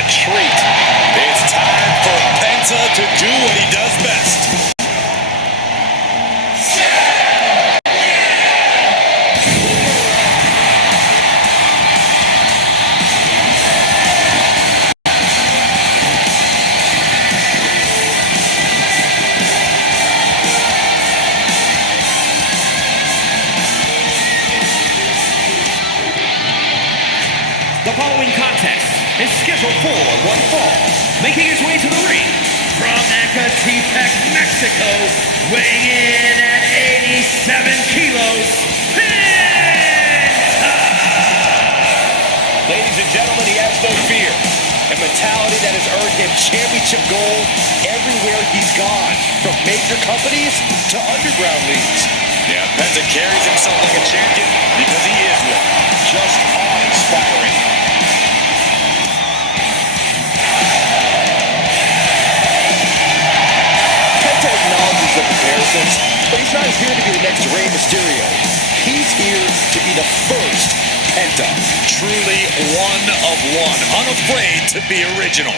a treat. It's time for Penta to do what he does best. The following contest is scheduled for one fall. Making his way to the ring from Ecatepec, Mexico, weighing in at 87 kilos, Penta! Ladies and gentlemen, he has no fear. A mentality that has earned him championship gold everywhere he's gone, from major companies to underground leagues. Yeah, Penta carries himself like a champion because he is one. Just awe-inspiring. Penta acknowledges the comparisons, but he's not here to be the next Rey Mysterio. He's here to be the first Penta. Truly one of one, unafraid to be original.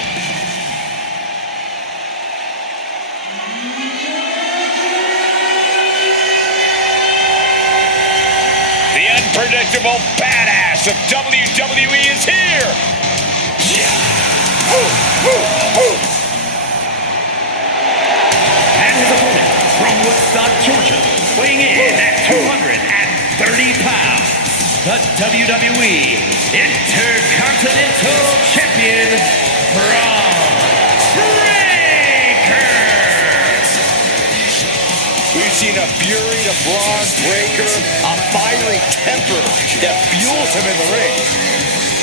The unpredictable badass of WWE is here. And his opponent from Woodstock, Georgia, weighing in at 230 pounds, the WWE Intercontinental Champion, Bron Breakker. We've seen a fury to Bron Breakker, a fiery temper that fuels him in the ring.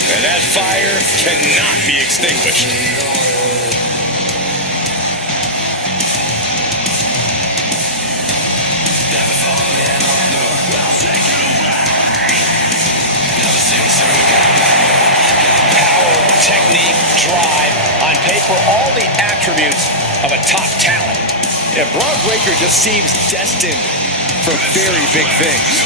And that fire cannot be extinguished. Power, technique, drive, on paper, all the attributes of a top talent. Yeah, Bron Breakker just seems destined for very big things.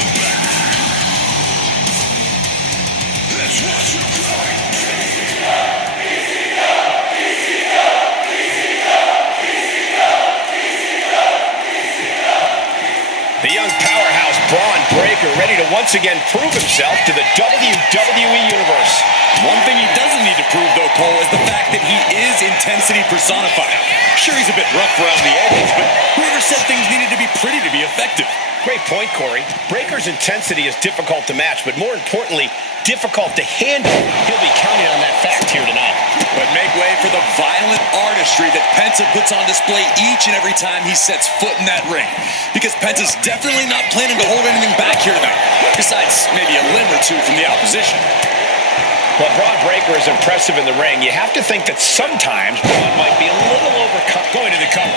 The young powerhouse Bron Breakker ready to once again prove himself to the WWE Universe. One thing he doesn't need to prove, though, Cole, is the fact that he is intensity personified. Sure, he's a bit rough around the edges, but whoever said things needed to be pretty to be effective? Great point, Corey. Breakker's intensity is difficult to match, but more importantly, difficult to handle. He'll be counting on that fact here tonight. But make way for the violent artistry that Penta puts on display each and every time he sets foot in that ring. Because Penta's definitely not planning to hold anything back here tonight, besides maybe a limb or two from the opposition. While Bron Breakker is impressive in the ring, you have to think that sometimes Bron might be a little overcome. Going to the cover.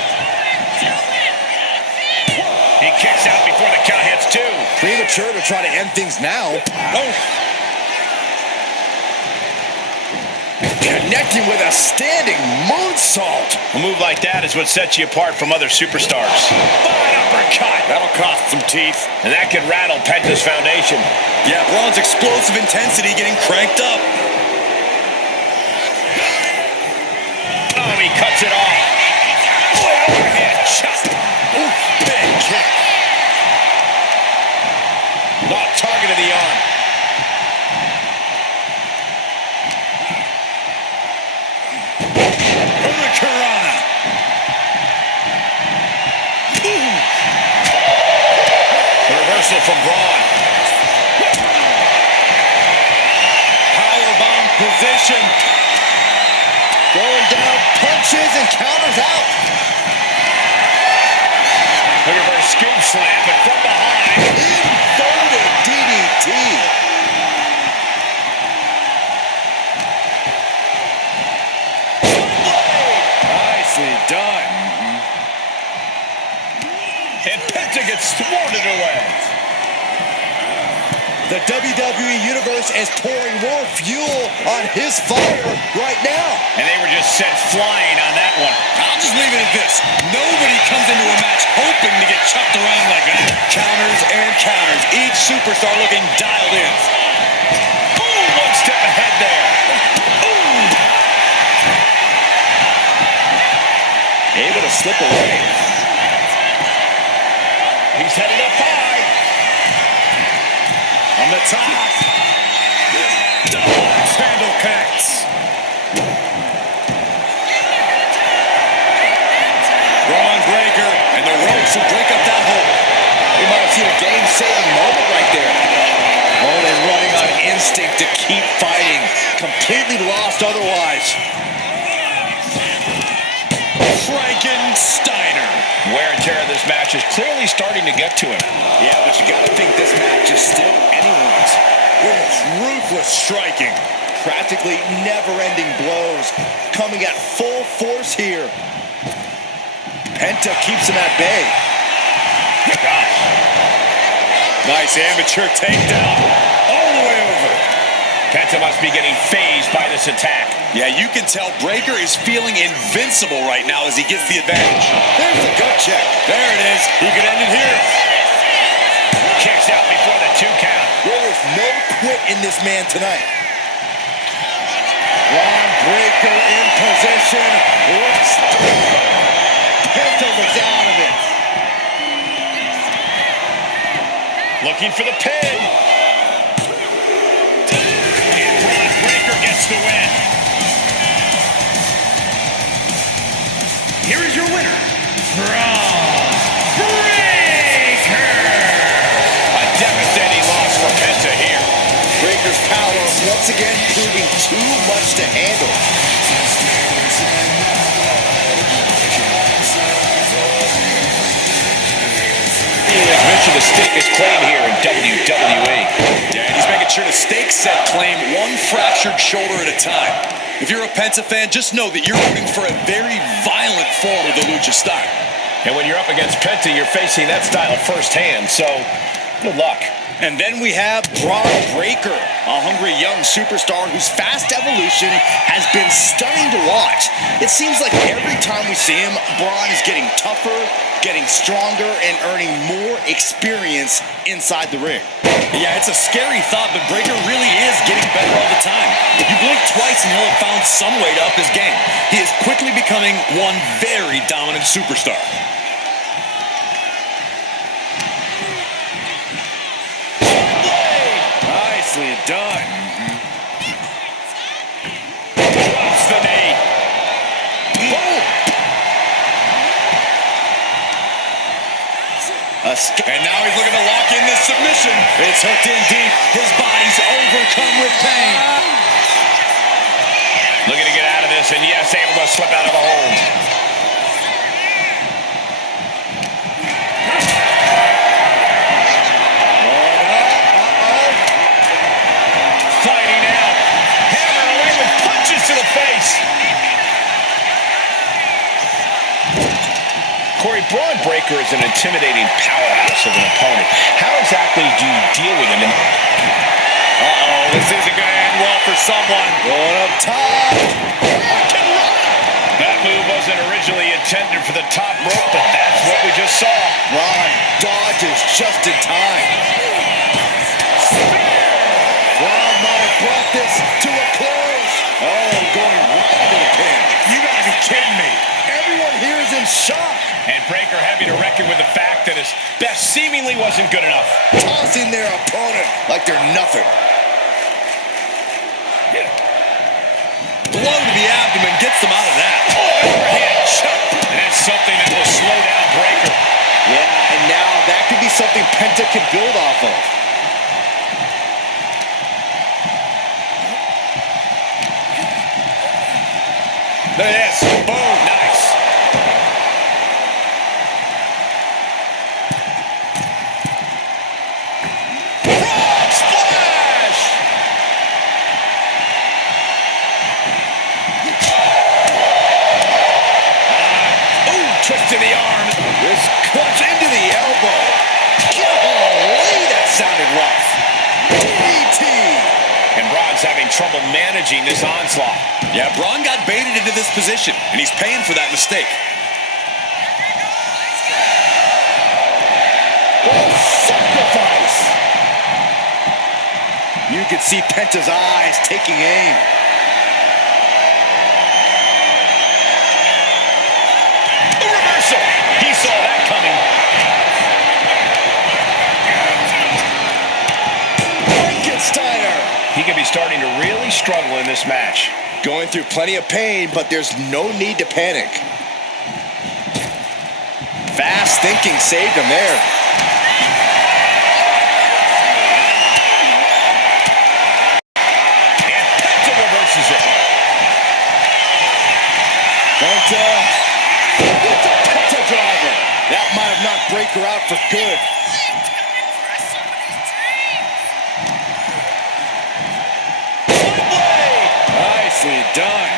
He kicks out before the count hits two. Premature to try to end things now. Oh. Connecting with a standing moonsault. A move like that is what sets you apart from other superstars. Fine uppercut. That'll cost some teeth. And that could rattle Penta's foundation. Yeah, Bron's explosive intensity getting cranked up. Oh, he cuts it off. Oh, overhead chop. Ooh, big kick. Not target of the arm. Hurricanrana. Reversal from Bron. Powerbomb position. Going down, punches and counters out. The reverse scoop slam, but from behind. Inverted DDT. Nicely done. And Penta gets thwarted away. The WWE Universe is pouring more fuel on his fire right now. And they were just sent flying on that one. I'll just leave it at this. Nobody comes into a match hoping to get chucked around like that. Counters and counters. Each superstar looking dialed in. Boom! One step ahead there. Ooh. slip away. He's headed up high. On the top. Double handle connects. Bron Breakker, and the ropes will break up that hole. We might have seen a game-saving moment right there. Oh, they're running on instinct to keep fighting. Completely lost otherwise. Frankensteiner. Wear and tear of this match is clearly starting to get to him. Yeah, but you got to think this match is still anyone's. It's ruthless striking. Practically never-ending blows. Coming at full force here. Penta keeps him at bay. Gosh. Nice amateur takedown. All the way over. Penta must be getting phased by this attack. Yeah, you can tell Breakker is feeling invincible right now as he gets the advantage. There's the gut check. There it is. He could end it here. Kicks out before the 2 count. There is no quit in this man tonight. Bron Breakker in position. Penta was out of it. Looking for the pin. And Bron Breakker gets the win. Here is your winner, Bron Breakker. A devastating loss for Penta here. Breakker's power once again proving too much to handle. Mention to stake his claim here in WWE. Yeah, he's making sure to stake said claim one fractured shoulder at a time. If you're a Penta fan, just know that you're rooting for a very violent form of the lucha style. And when you're up against Penta, you're facing that style firsthand, so good luck. And then we have Bron Breakker, a hungry young superstar whose fast evolution has been stunning to watch. It seems like every time we see him, Bron is getting tougher, getting stronger, and earning more experience inside the ring. Yeah, it's a scary thought, but Breakker really is getting better all the time. You blink twice and he'll have found some way to up his game. He is quickly becoming one very dominant superstar. Nicely done. Drops the knee. Boom. And now he's looking to lock in this submission. It's hooked in deep. His body's overcome with pain. Looking to get out of this, and yes, able to slip out of the hold. Fighting out. Hammering away with punches to the face. Corey, Bron Breakker is an intimidating powerhouse of an opponent. How exactly do you deal with him? Uh-oh, this isn't going to end well for someone. Going up top. That move wasn't originally intended for the top rope, but that's what we just saw. Bron dodges just in time. Bron might have brought this to a close. Oh, going right into the pin. You gotta be kidding me. Everyone here is in shock. And Breakker having to reckon with the fact that his best seemingly wasn't good enough. Tossing their opponent like they're nothing. Blow to the abdomen gets them out of that. Oh, overhead chop. And that's something that will slow down Breakker. Yeah, and now that could be something Penta can build off of. There it is. Boom. Nice. Frog splash. Twist to the arm. This clutch into the elbow. Golly, that sounded rough. DDT. And Bron's having trouble managing this onslaught. Yeah, Bron got baited into this position, and he's paying for that mistake. Oh, sacrifice. You can see Penta's eyes taking aim. He could be starting to really struggle in this match. Going through plenty of pain, but there's no need to panic. Fast thinking saved him there. And Penta reverses it. Penta. It's a Penta driver. That might have knocked Breakker out for good. Nicely done.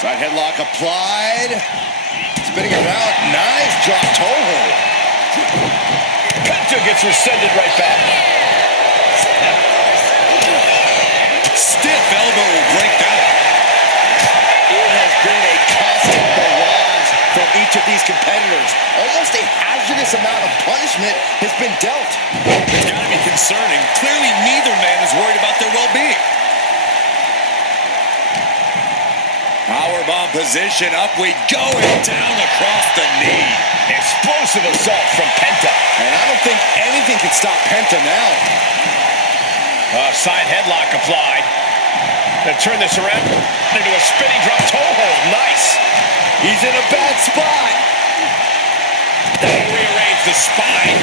Side headlock applied. Spinning around. Nice drop toe hold. Penta gets rescinded right back. Stiff elbow will break that. It has been a constant barrage from each of these competitors. Almost a hazardous amount of punishment has been dealt. It's got to be concerning. Clearly, neither man is worried about their well-being. Powerbomb position, up we go, and down across the knee. Explosive assault from Penta. And I don't think anything can stop Penta now. Side headlock applied. Gonna turn this around into a spinning drop toe hold. Nice. He's in a bad spot. That'll rearrange the spine.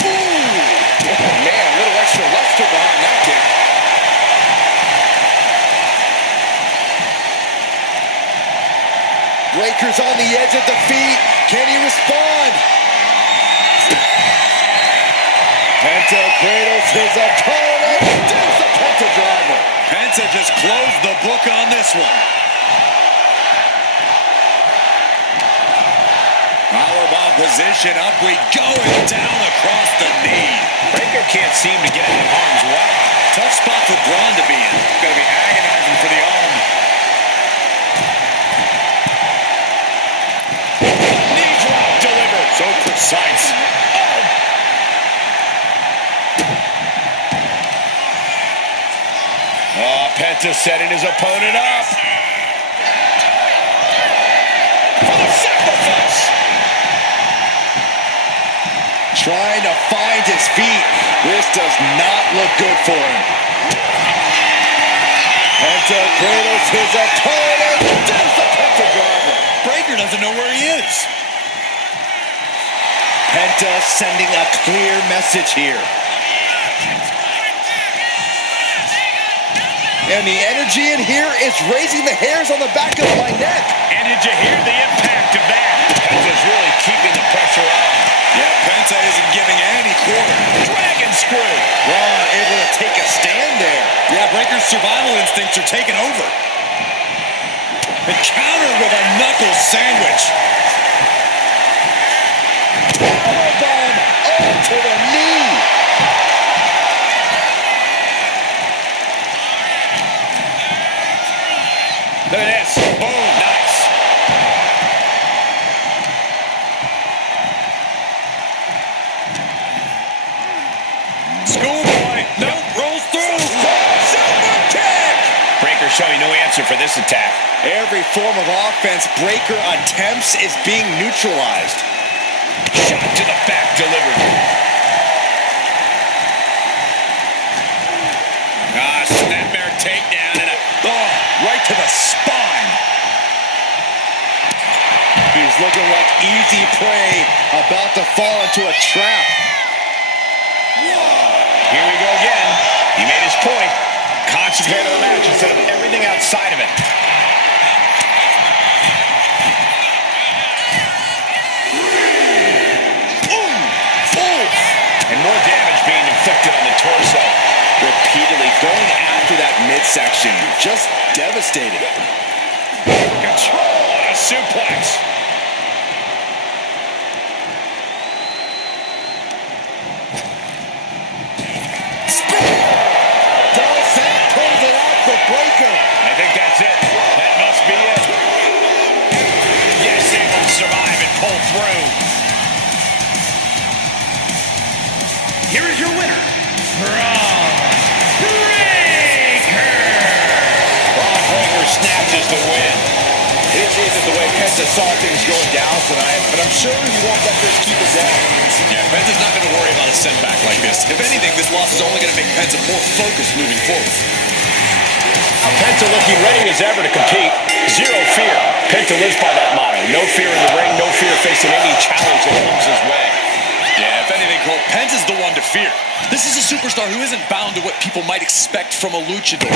Ooh. Oh, man, a little extra luster behind that kick. Breakker's on the edge of defeat. Can he respond? Penta cradles his opponent. There's the Penta driver. Penta just closed the book on this one. Powerbomb position, up we go, and down across the knee. Breakker can't seem to get out of harm's way. Tough spot for Bron to be in. Gonna be agonizing for the arm. Knee drop delivered. So precise. Penta setting his opponent up. For the sacrifice. Trying to find his feet. This does not look good for him. Penta cradles his opponent. There's the Penta driver. Breakker doesn't know where he is. Penta sending a clear message here. And the energy in here is raising the hairs on the back of my neck. And did you hear the impact of that? Penta's really keeping the pressure on. Yeah, Penta isn't giving any quarter. Dragon screw. Bron able to take a stand there. Yeah, Breakker's survival instincts are taking over. And countered with a knuckle sandwich. Powerbomb onto the knee. Look at this. Boom. Nice. Schoolboy. Nope, rolls through. Super kick. Breakker showing no answer for this attack. Every form of offense Breakker attempts is being neutralized. Shot to the back delivered. Snapmare takedown and right to the spine. He's looking like easy prey, about to fall into a trap. Here we go again. He made his point. Concentrate on the match instead of everything outside of it. And more damage being inflicted on the torso. Repeatedly going after that midsection. Just devastated. Control on a suplex. Does that pulls it out for Breakker? I think that's it. That must be it. Yes, able to survive and pull through. Here is your winner, Bron Breakker. Bron Breakker snatches the win. It isn't the way Penta saw things going down tonight, but I'm sure he won't let this keep it down. Yeah, Penta's not going to worry about a setback like this. If anything, this loss is only going to make Penta more focused moving forward. Penta looking ready as ever to compete. Zero fear. Penta lives by that motto. No fear in the ring, no fear facing any challenge that comes his way. Yeah, if anything, Cole, Penta's the one to fear. This is a superstar who isn't bound to what people might expect from a luchador.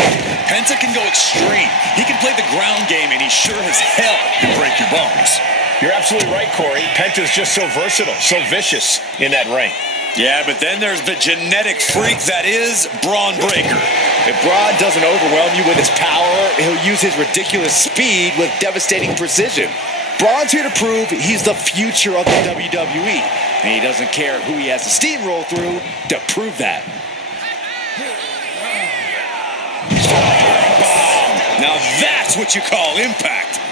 Penta can go extreme. He can play the ground game, and he sure as hell can break your bones. You're absolutely right, Corey. Penta's just so versatile, so vicious in that ring. Yeah, but then there's the genetic freak that is Bron Breakker. If Bron doesn't overwhelm you with his power, he'll use his ridiculous speed with devastating precision. Bron's here to prove he's the future of the WWE, and he doesn't care who he has to steamroll through to prove that. Now that's what you call impact.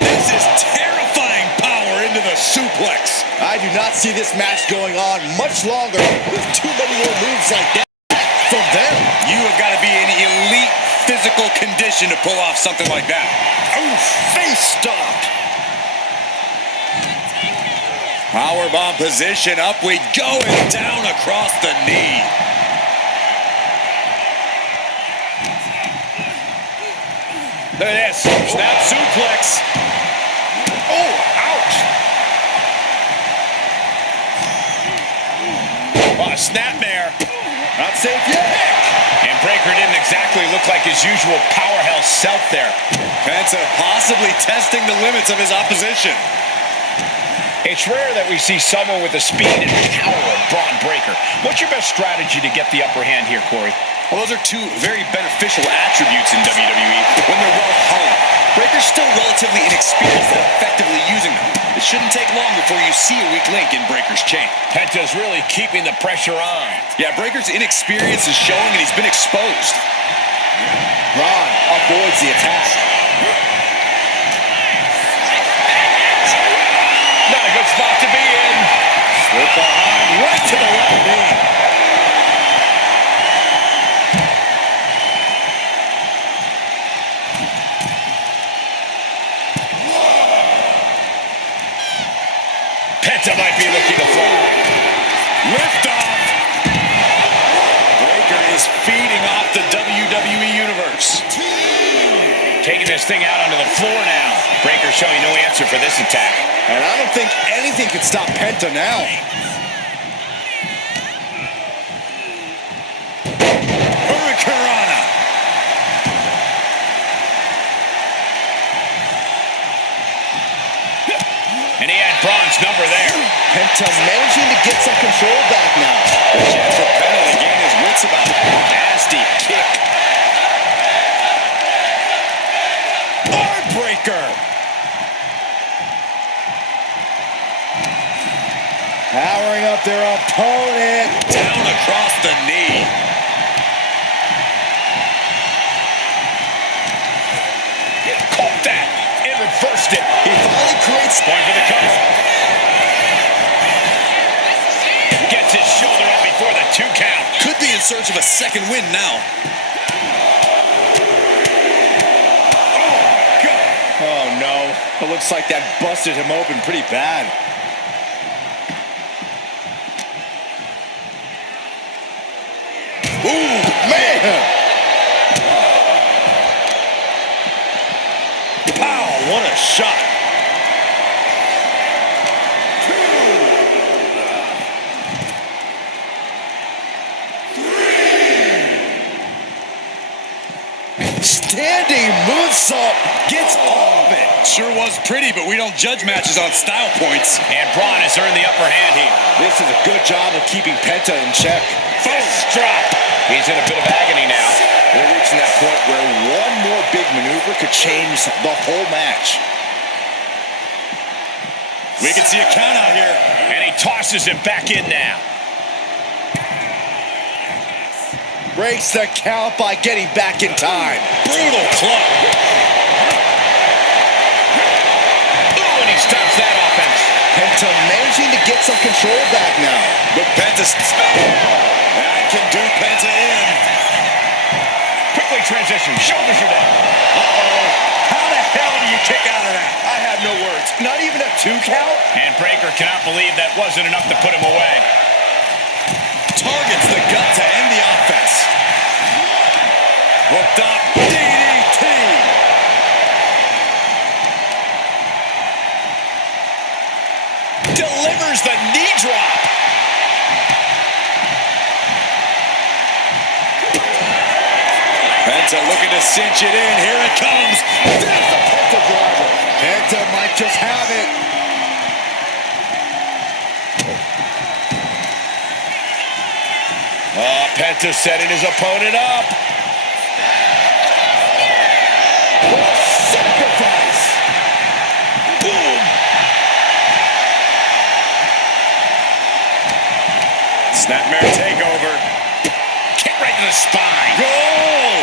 This is terrifying power into the suplex. I do not see this match going on much longer with too many more moves like that from them. You have got to be in elite physical condition to pull off something like that. Oh, face stopped. Powerbomb position, up we go, and down across the knee. Look at this. Snap suplex. Oh, ouch. Oh, a snapmare. Not safe yet. And Breakker didn't exactly look like his usual powerhouse self there. Penta possibly testing the limits of his opposition. It's rare that we see someone with the speed and power of Bron Breakker. What's your best strategy to get the upper hand here, Corey? Well, those are two very beneficial attributes in WWE when they're well honed. Breakker's still relatively inexperienced at effectively using them. It shouldn't take long before you see a weak link in Breakker's chain. Penta's really keeping the pressure on. Yeah, Breakker's inexperience is showing, and he's been exposed. Bron avoids the attack. Not a good spot to be in. Slip behind, right to the left knee. Penta might be looking to fly. Lift off. Breakker is feeding off the WWE Universe. Taking this thing out onto the floor now. Breakker showing no answer for this attack. And I don't think anything can stop Penta now. Hurricanrana. And he had Bron's number there. Penta managing to get some control back now. The chance for Penta to gain his wits about it. Nasty kick. Breakker. Powering up their opponent. Down across the knee. Caught that. It reversed it. He finally creates Going for the cover. Gets his shoulder up before the 2 count. Could be in search of a second win now. Oh, no. It looks like that busted him open pretty bad. Ooh, man! Pow, what a shot. Standing moonsault gets all of it. Sure was pretty, but we don't judge matches on style points. And Bron has earned the upper hand here. This is a good job of keeping Penta in check. Fist drop. He's in a bit of agony now. We're reaching that point where one more big maneuver could change the whole match. We can see a count out here. And he tosses him back in now. Breaks the count by getting back in time. Brutal club. Ooh, and he stops that offense. Penta managing to get some control back now. But Penta, that can do Penta in. Quickly transition. Shoulders are down. How the hell do you kick out of that? I have no words. Not even a 2 count? And Breakker cannot believe that wasn't enough to put him away. Targets the gut to end the offense. Hooked up. DDT. Delivers the knee drop. Penta looking to cinch it in. Here it comes. There's the Penta driver. Penta might just have it. Penta setting his opponent up. What a sacrifice. Boom. Snapmare takeover. Kick right to the spine. Goal!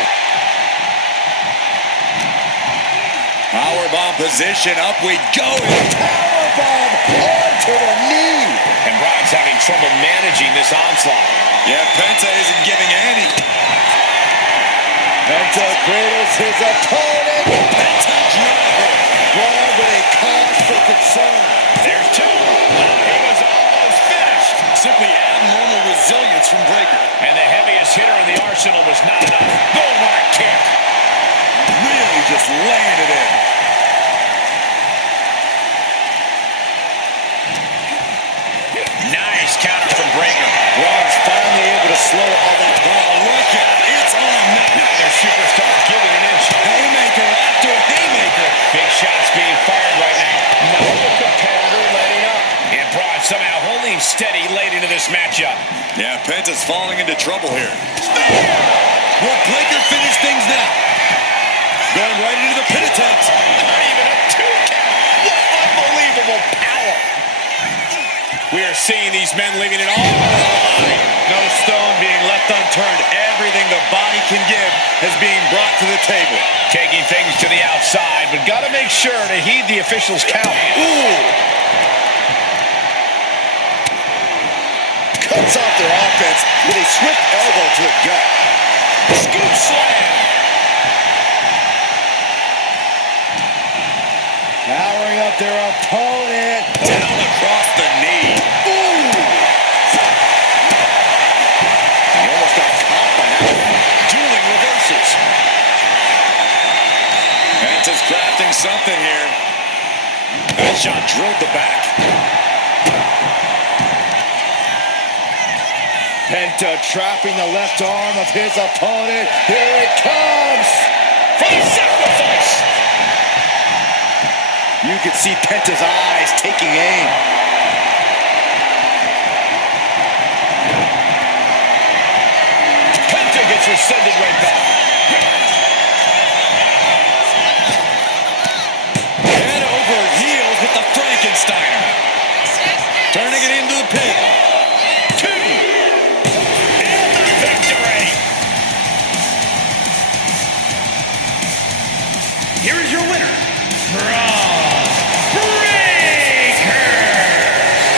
Powerbomb position. Up we go. Powerbomb onto the knee. And Bron's having trouble managing this onslaught. Yeah, Penta isn't giving any. Penta cradles his opponent. Penta driver. Bron with a cause for concern. There's two. He was almost finished. Simply abnormal resilience from Breakker. And the heaviest hitter in the arsenal was not enough. Bulldog kick. Really just laying it in. Nice counter from Breakker. Bron's finally able to slow all that down. Oh, look out. It's on now. Neither superstar giving an inch. Haymaker after haymaker. Big shots being fired right now. Neither competitor letting up. And Bron somehow holding steady late into this matchup. Yeah, Penta's falling into trouble here. Will Breakker finish things now? Going right into the pin attempt. Not even a 2 count. What unbelievable power. We are seeing these men leaving it all on the line. No stone being left unturned. Everything the body can give is being brought to the table. Taking things to the outside, but got to make sure to heed the officials' count. Ooh. Cuts off their offense with a swift elbow to the gut. Scoop slam. Powering up their opponent. Down across the knee. Ooh. He almost got caught by that. Dueling reversals. Penta's crafting something here. That shot drilled the back. Penta trapping the left arm of his opponent. Here it comes. For the sacrifice. You can see Penta's eyes taking aim. Penta gets rescinded right back. Head over heels with the Frankensteiner. Turning it into the pin.